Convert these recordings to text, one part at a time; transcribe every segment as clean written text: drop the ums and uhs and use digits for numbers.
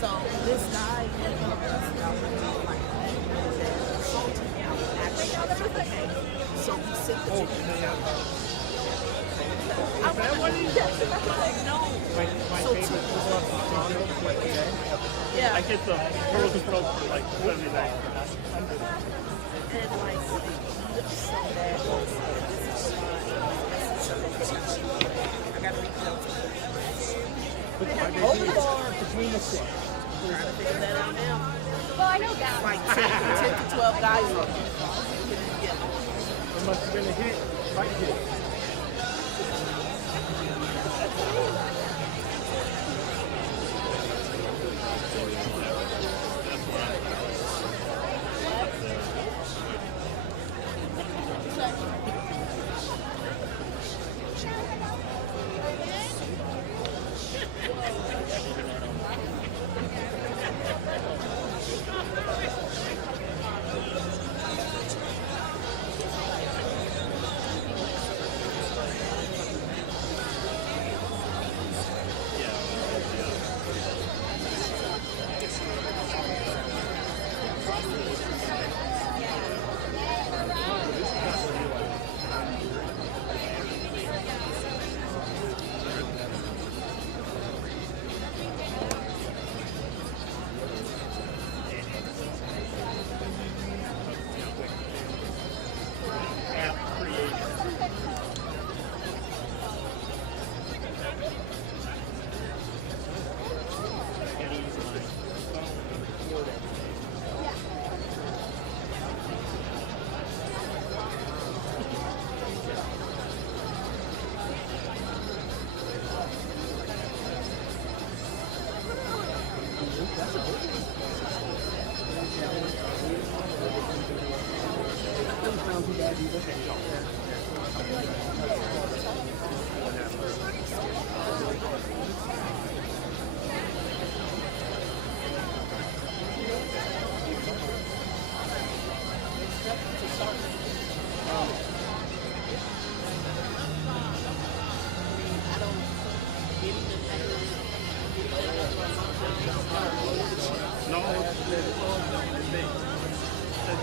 So this guy, so he sent the I get the frozen rope for like $79. And like, I gotta reach out to him. Open or between the six? Trying to figure that out now. Well, I know that. Like 10 to 12 guys on it. It must have been a hit. Right hit.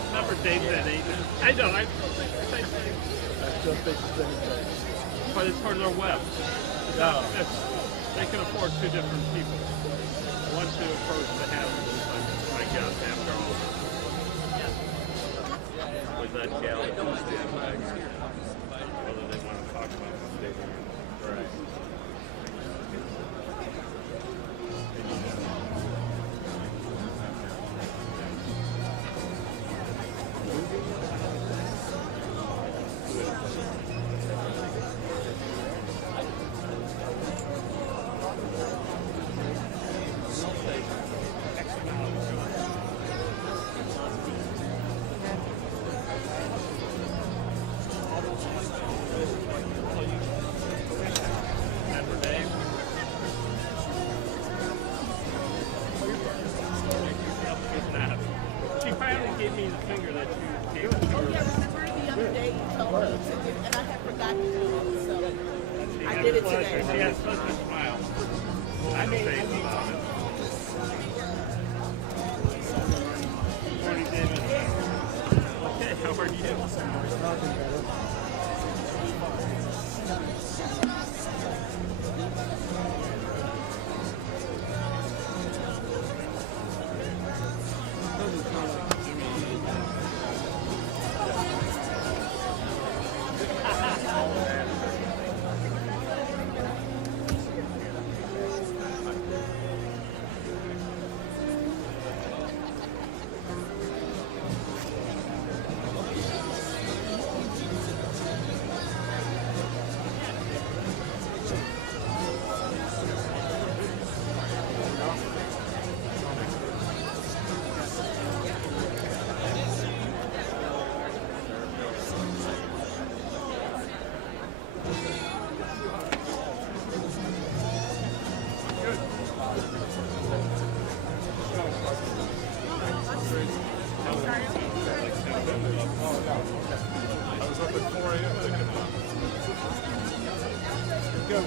Remember Dave said 8? I know, I still think the same thing. I still think the same thing. But it's for their web. They can afford two different people. One to approach the Haslam, I guess, after all. Was that gal? Whether they want to talk about what they do. Right. She finally gave me the finger that you gave me. Oh yeah, remember the other day you told me to do it, and I had forgotten to do it, so I did it today. She has such a smile. I'm face about it. Morning, David. Okay, how are you? I was up at 4 a.m. Go.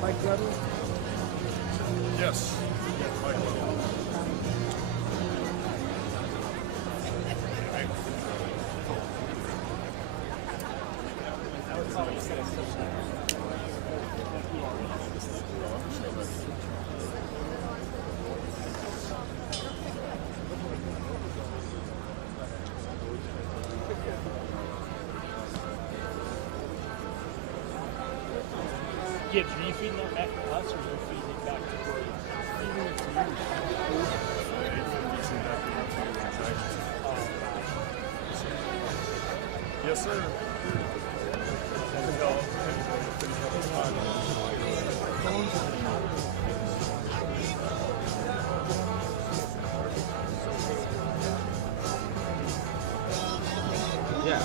Mike Brother? Yes. Mike Brother. Gibbs, are you feeding that back to us or are you feeding it back to Brady? Feeding it to you. Yes, sir. Yeah.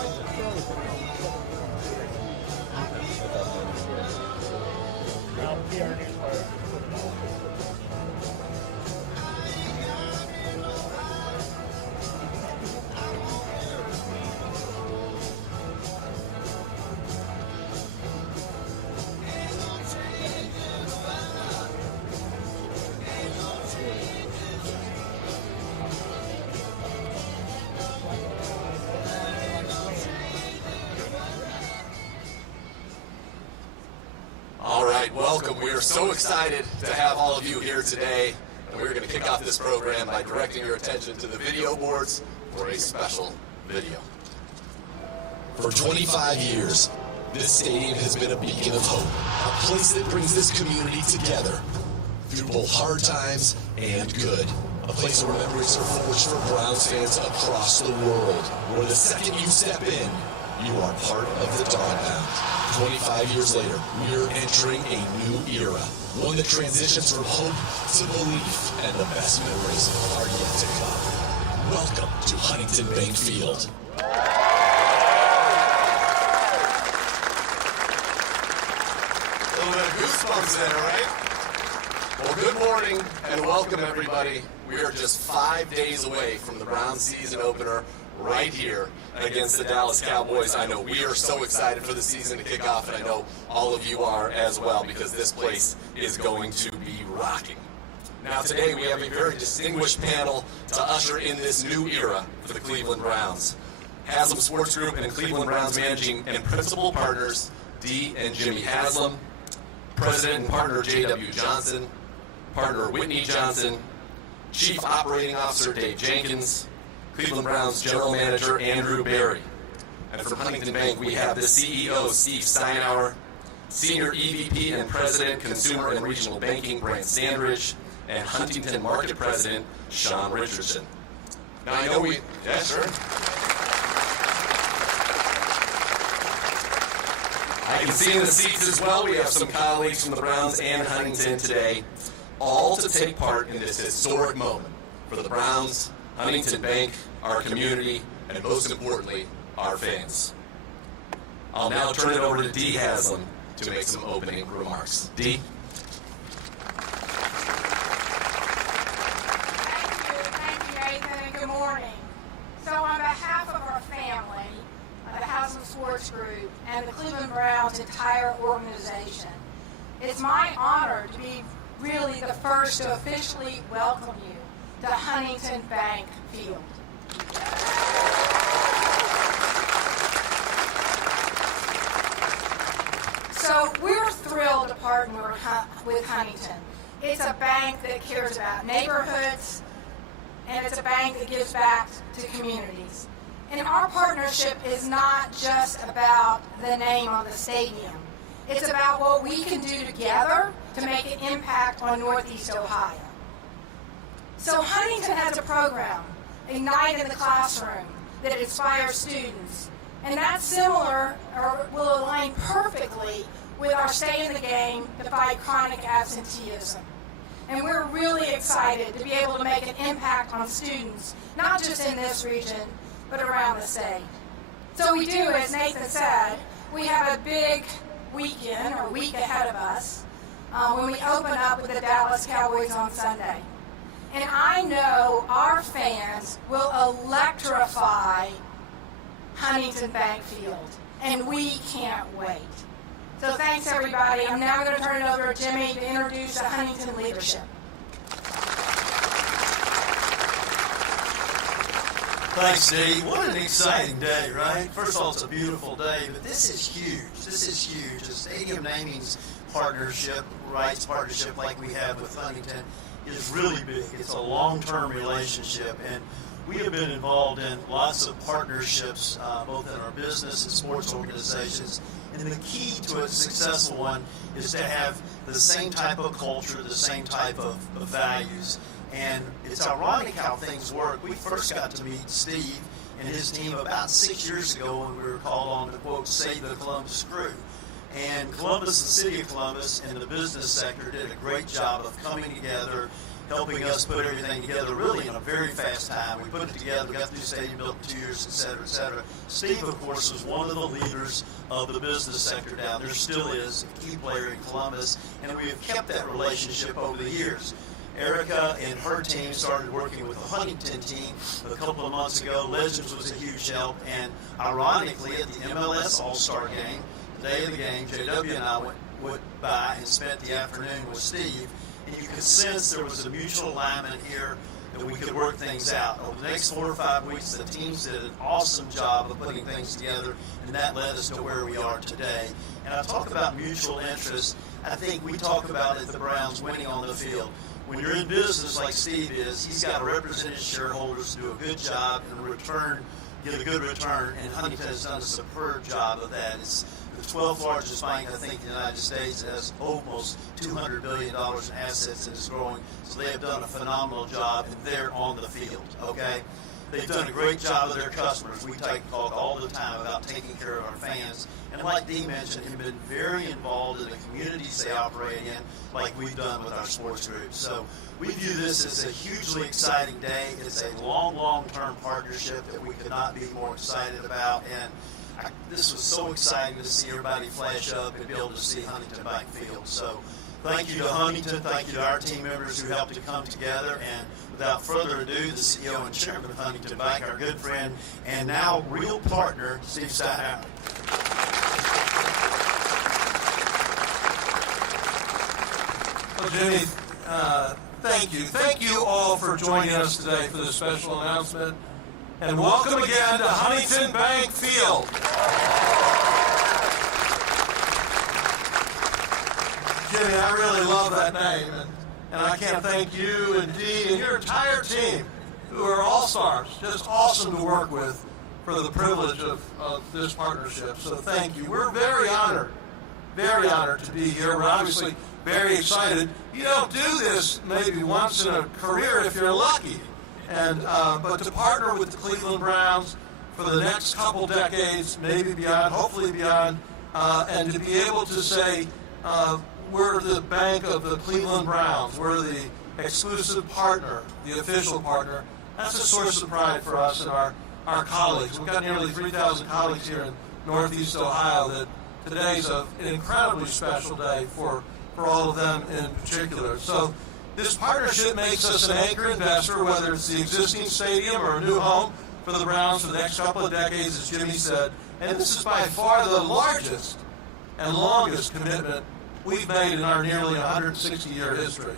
All right, welcome. We are so excited to have all of you here today. And we're going to kick off this program by directing your attention to the video boards for a special video. For 25 years, this stadium has been a beacon of hope, a place that brings this community together through both hard times and good. A place where memories are forged for Browns fans across the world, where the second you step in, you are part of the dog pound. 25 years later, we're entering a new era, one that transitions from hope to belief, and the best memories are yet to come. Welcome to Huntington Bank Field. A little bit of goosebumps there, right? Well, good morning and welcome, everybody. We are just 5 days away from the Browns season opener right here against the Dallas Cowboys. I know we are so excited for the season to kick off, and I know all of you are as well, because this place is going to be rocking. Now today we have a very distinguished panel to usher in this new era for the Cleveland Browns. Haslam Sports Group and Cleveland Browns managing and principal partners Dee and Jimmy Haslam, President and partner J.W. Johnson, partner Whitney Johnson, Chief Operating Officer Dave Jenkins, Cleveland Browns General Manager Andrew Berry. And from Huntington Bank, we have the CEO, Steve Steinauer, Senior EVP and President, Consumer and Regional Banking, Brant Sandridge, and Huntington Market President, Sean Richardson. Now, I know yeah, sure. I can see in the seats as well, we have some colleagues from the Browns and Huntington today, all to take part in this historic moment for the Browns, Huntington Bank, our community, and most importantly, our fans. I'll now turn it over to Dee Haslam to make some opening remarks. Dee? Thank you, Nathan, and good morning. So on behalf of our family, the Haslam Sports Group, and the Cleveland Browns' entire organization. It's my honor to be really the first to officially welcome you to Huntington Bank Field. So we're thrilled to partner with Huntington. It's a bank that cares about neighborhoods, and it's a bank that gives back to communities. And our partnership is not just about the name on the stadium. It's about what we can do together to make an impact on Northeast Ohio. So Huntington has a program, Ignite in the Classroom, that inspires students. And that's similar, or will align perfectly with our Stay in the Game to fight chronic absenteeism. And we're really excited to be able to make an impact on students, not just in this region, but around the state. So we do, as Nathan said, we have a big weekend, or week ahead of us, when we open up with the Dallas Cowboys on Sunday. And I know our fans will electrify Huntington Bank Field, and we can't wait. So thanks, everybody. I'm now going to turn it over to Jimmy to introduce the Huntington leadership. Thanks, Dee. What an exciting day, right? First of all, it's a beautiful day, but this is huge. This is huge. The stadium naming's partnership, rights partnership like we have with Huntington, is really big. It's a long-term relationship, and we have been involved in lots of partnerships, both in our business and sports organizations. And the key to a successful one is to have the same type of culture, the same type of values. And it's ironic how things work. We first got to meet Steve and his team about 6 years ago when we were called on to, quote, save the Columbus crew. And Columbus, the city of Columbus, and the business sector did a great job of coming together, helping us put everything together really in a very fast time. We put it together, we got the new stadium built in 2 years, et cetera, et cetera. Steve, of course, was one of the leaders of the business sector down there, still is a key player in Columbus, and we have kept that relationship over the years. Erica and her team started working with the Huntington team a couple of months ago. Legends was a huge help, and ironically, at the MLS All-Star game, the day of the game, JW and I went by and spent the afternoon with Steve, and you could sense there was a mutual alignment here that we could work things out. Over the next 4 or 5 weeks, the teams did an awesome job of putting things together, and that led us to where we are today. And I talk about mutual interest. I think we talk about it, the Browns winning on the field. When you're in business like Steve is, he's got to represent his shareholders, do a good job, and get a good return, and Huntington has done a superb job of that. It's the 12th largest bank, I think, in the United States. It has almost $200 billion in assets and is growing, so they have done a phenomenal job, and they're on the field, okay? They've done a great job with their customers. We talk all the time about taking care of our fans. And like Dee mentioned, have been very involved in the communities they operate in, like we've done with our sports group. So we view this as a hugely exciting day. It's a long-term partnership that we could not be more excited about. And this was so exciting to see everybody flash up and be able to see Huntington Bank Field. So thank you to Huntington. Thank you to our team members who helped to come together. And without further ado, the CEO and Chairman of Huntington Bank, our good friend and now real partner, Steve Steinhauer. Well, Jimmy, thank you. Thank you all for joining us today for this special announcement. And welcome again to Huntington Bank Field. Jimmy, I really love that name. And I can't thank you and Dee and your entire team, who are all-stars, just awesome to work with, for the privilege of this partnership. So thank you. We're very honored to be here. We're obviously very excited. You don't do this maybe once in a career if you're lucky. And but to partner with the Cleveland Browns for the next couple decades, maybe beyond, hopefully beyond, and to be able to say, we're the bank of the Cleveland Browns. We're the exclusive partner, the official partner. That's a source of pride for us and our colleagues. We've got nearly 3,000 colleagues here in Northeast Ohio that today's an incredibly special day for all of them in particular. So this partnership makes us an anchor investor, whether it's the existing stadium or a new home for the Browns for the next couple of decades, as Jimmy said. And this is by far the largest and longest commitment we've made in our nearly 160-year history.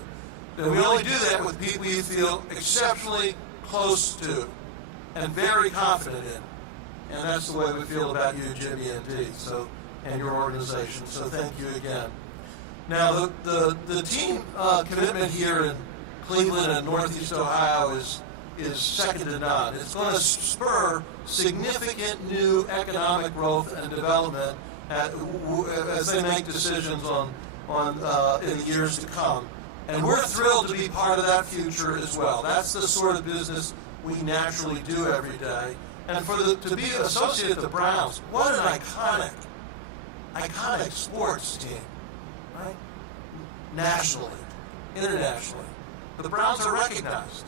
And we only do that with people you feel exceptionally close to and very confident in. And that's the way we feel about you, Jimmy and Dee, and your organization. So thank you again. Now, the team commitment here in Cleveland and Northeast Ohio is second to none. It's going to spur significant new economic growth and development as they make decisions on in the years to come. And we're thrilled to be part of that future as well. That's the sort of business we naturally do every day. And to be associated with the Browns, what an iconic sports team, right? Nationally, internationally. But the Browns are recognized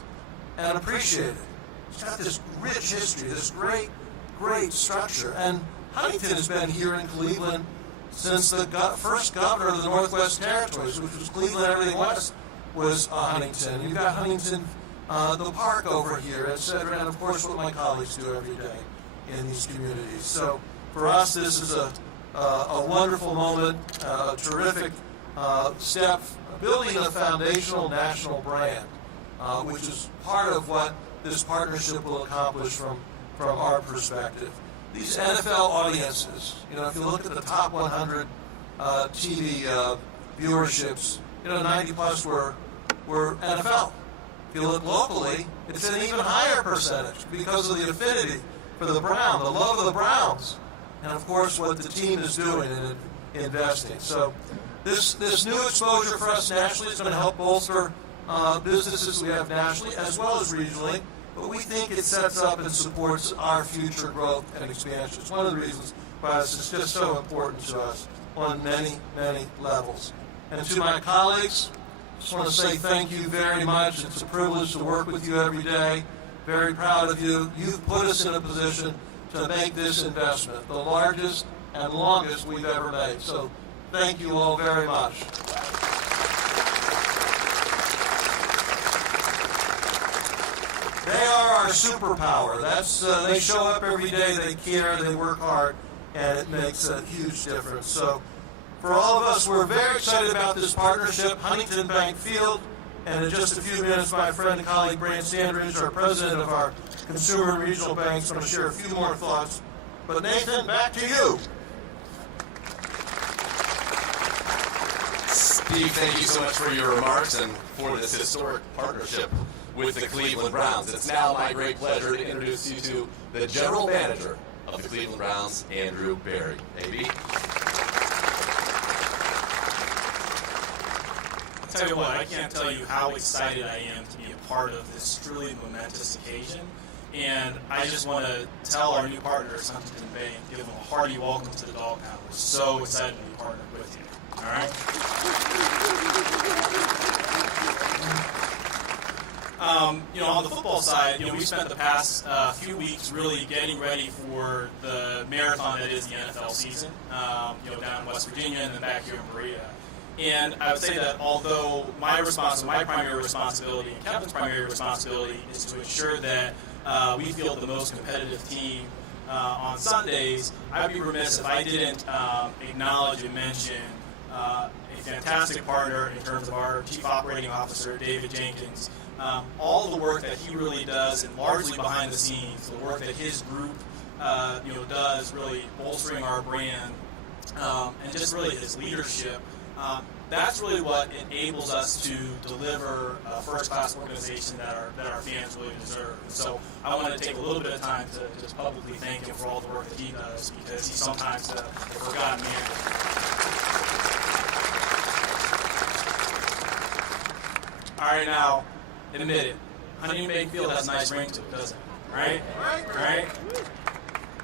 and appreciated. It's got this rich history, this great structure. And Huntington has been here in Cleveland since the first governor of the Northwest Territories, which was Cleveland, everything west was Huntington. You've got Huntington, the park over here, et cetera, and of course what my colleagues do every day in these communities. So for us, this is a wonderful moment, a terrific step, building a foundational national brand, which is part of what this partnership will accomplish from our perspective. These NFL audiences, if you look at the top 100 TV viewerships, 90 plus were NFL. If you look locally, it's an even higher percentage because of the affinity for the Browns, the love of the Browns, and of course what the team is doing and investing. So this new exposure for us nationally is going to help bolster businesses we have nationally as well as regionally. But we think it sets up and supports our future growth and expansion. It's one of the reasons why this is just so important to us on many, many levels. And to my colleagues, I just want to say thank you very much. It's a privilege to work with you every day. Very proud of you. You've put us in a position to make this investment, the largest and longest we've ever made. So thank you all very much. They are our superpower. They show up every day, they care, they work hard, and it makes a huge difference. So for all of us, we're very excited about this partnership, Huntington Bank Field, and in just a few minutes, my friend and colleague Brant Sandridge, our president of our Consumer and Regional Bank, is going to share a few more thoughts. But Nathan, back to you. Steve, thank you so much for your remarks and for this historic partnership with the Cleveland Browns. It's now my great pleasure to introduce you to the general manager of the Cleveland Browns, Andrew Berry. AB? I'll tell you what, I can't tell you how excited I am to be a part of this truly momentous occasion. And I just want to tell our new partners, Huntington Bank, give them a hearty welcome to the Dog Pound. We're so excited to be partnered with you. All right? On the football side, we spent the past few weeks really getting ready for the marathon that is the NFL season, down in West Virginia and then back here in Berea. And I would say that although my primary responsibility and Kevin's primary responsibility is to ensure that we field the most competitive team on Sundays, I'd be remiss if I didn't acknowledge and mention a fantastic partner in terms of our Chief Operating Officer, David Jenkins. All the work that he really does, and largely behind the scenes, the work that his group does, really bolstering our brand, and just really his leadership. That's really what enables us to deliver a first-class organization that our fans really deserve. And so I want to take a little bit of time to just publicly thank him for all the work that he does, because he's sometimes the forgotten man. All right, now, admit it. Huntington Bank Field has a nice ring to it, doesn't it? Right?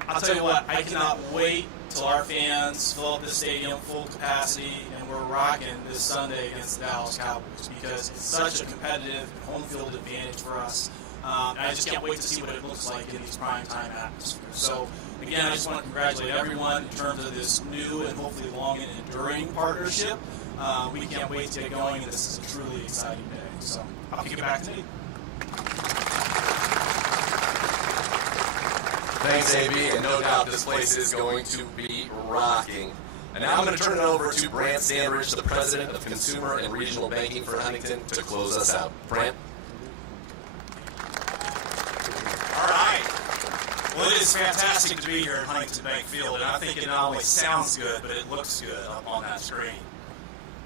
I'll tell you what, I cannot wait till our fans fill up the stadium full capacity and we're rocking this Sunday against the Dallas Cowboys, because it's such a competitive home field advantage for us. And I just can't wait to see what it looks like in these primetime atmospheres. So, again, I just want to congratulate everyone in terms of this new and hopefully long and enduring partnership. We can't wait to get going, and this is a truly exciting day. So I'll kick it back to you. Thanks, AB, and no doubt this place is going to be rocking. And now I'm going to turn it over to Brant Sandridge, the President of Consumer and Regional Banking for Huntington, to close us out. Brant? All right. Well, it is fantastic to be here at Huntington Bank Field, and I think it not only sounds good, but it looks good up on that screen.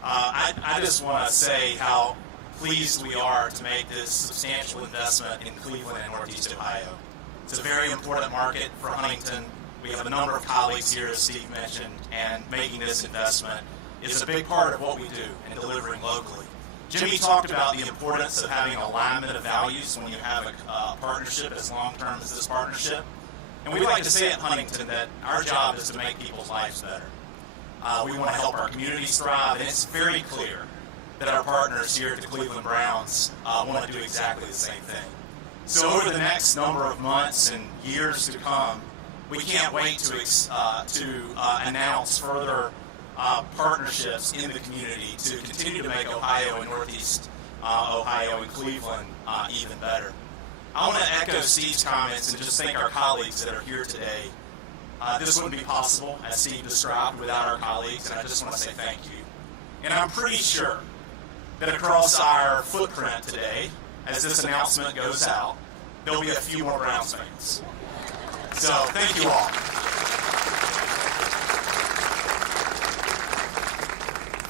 I just want to say how pleased we are to make this substantial investment in Cleveland and Northeast Ohio. It's a very important market for Huntington. We have a number of colleagues here, as Steve mentioned, and making this investment is a big part of what we do in delivering locally. Jimmy talked about the importance of having an alignment of values when you have a partnership as long-term as this partnership. And we like to say at Huntington that our job is to make people's lives better. We want to help our communities thrive, and it's very clear that our partners here at the Cleveland Browns want to do exactly the same thing. So over the next number of months and years to come, we can't wait to announce further partnerships in the community to continue to make Ohio and Northeast Ohio and Cleveland even better. I want to echo Steve's comments and just thank our colleagues that are here today. This wouldn't be possible, as Steve described, without our colleagues, and I just want to say thank you. And I'm pretty sure that across our footprint today, as this announcement goes out, there'll be a few more Browns fans. So, thank you all.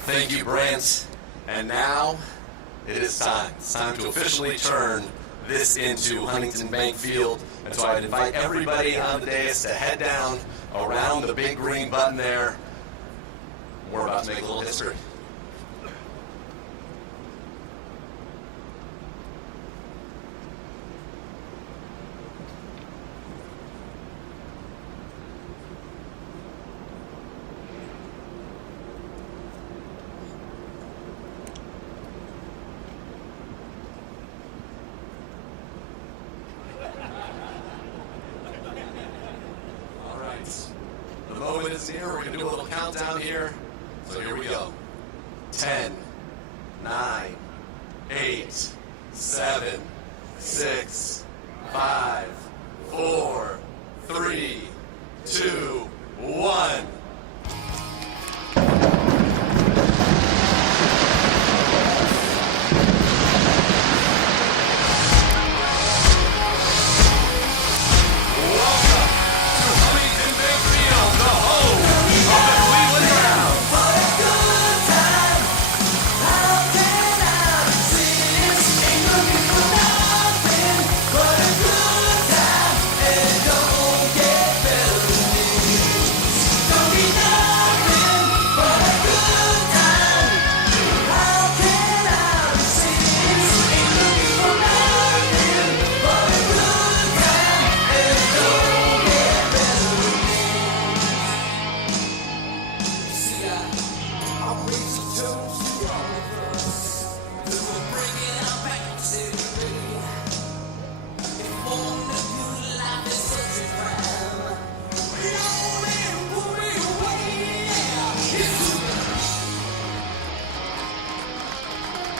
Thank you, Brant. And now it is time. It's time to officially turn this into Huntington Bank Field. And so I'd invite everybody on the dais to head down around the big green button there. We're about to make a little history. The moment is near. We're going to do a little countdown here. So here we go. 10, 9, 8, 7, 6, 5, 4, 3, 2, 1.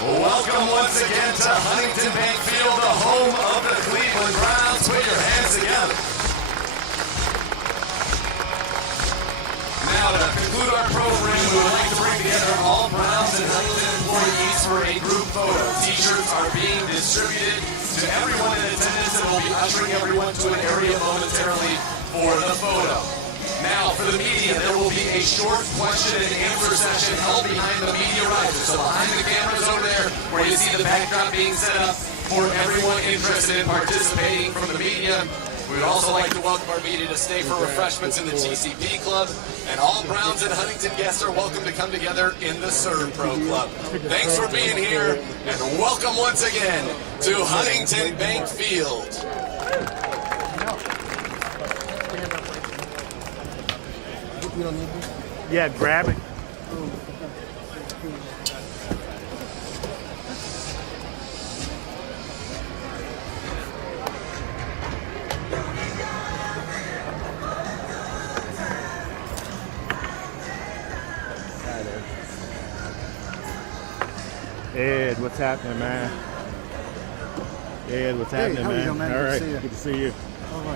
Welcome once again to Huntington Bank Field, the home of the Cleveland Browns. Put your hands together. Now to conclude our program, we would like to bring together all Browns and Huntington employees for a group photo. T-shirts are being distributed to everyone in attendance, and we'll be ushering everyone to an area momentarily for the photo. Now, for the media, there will be a short question and answer session held behind the media riser. So behind the cameras over there, where you see the backdrop being set up for everyone interested in participating from the media. We would also like to welcome our media to stay for refreshments in the TCP Club. And all Browns and Huntington guests are welcome to come together in the Serve Pro Club. Thanks for being here, and welcome once again to Huntington Bank Field. Yeah, grab it. Ed, what's happening, man? Ed, what's happening, man? All right, good to see you. All right.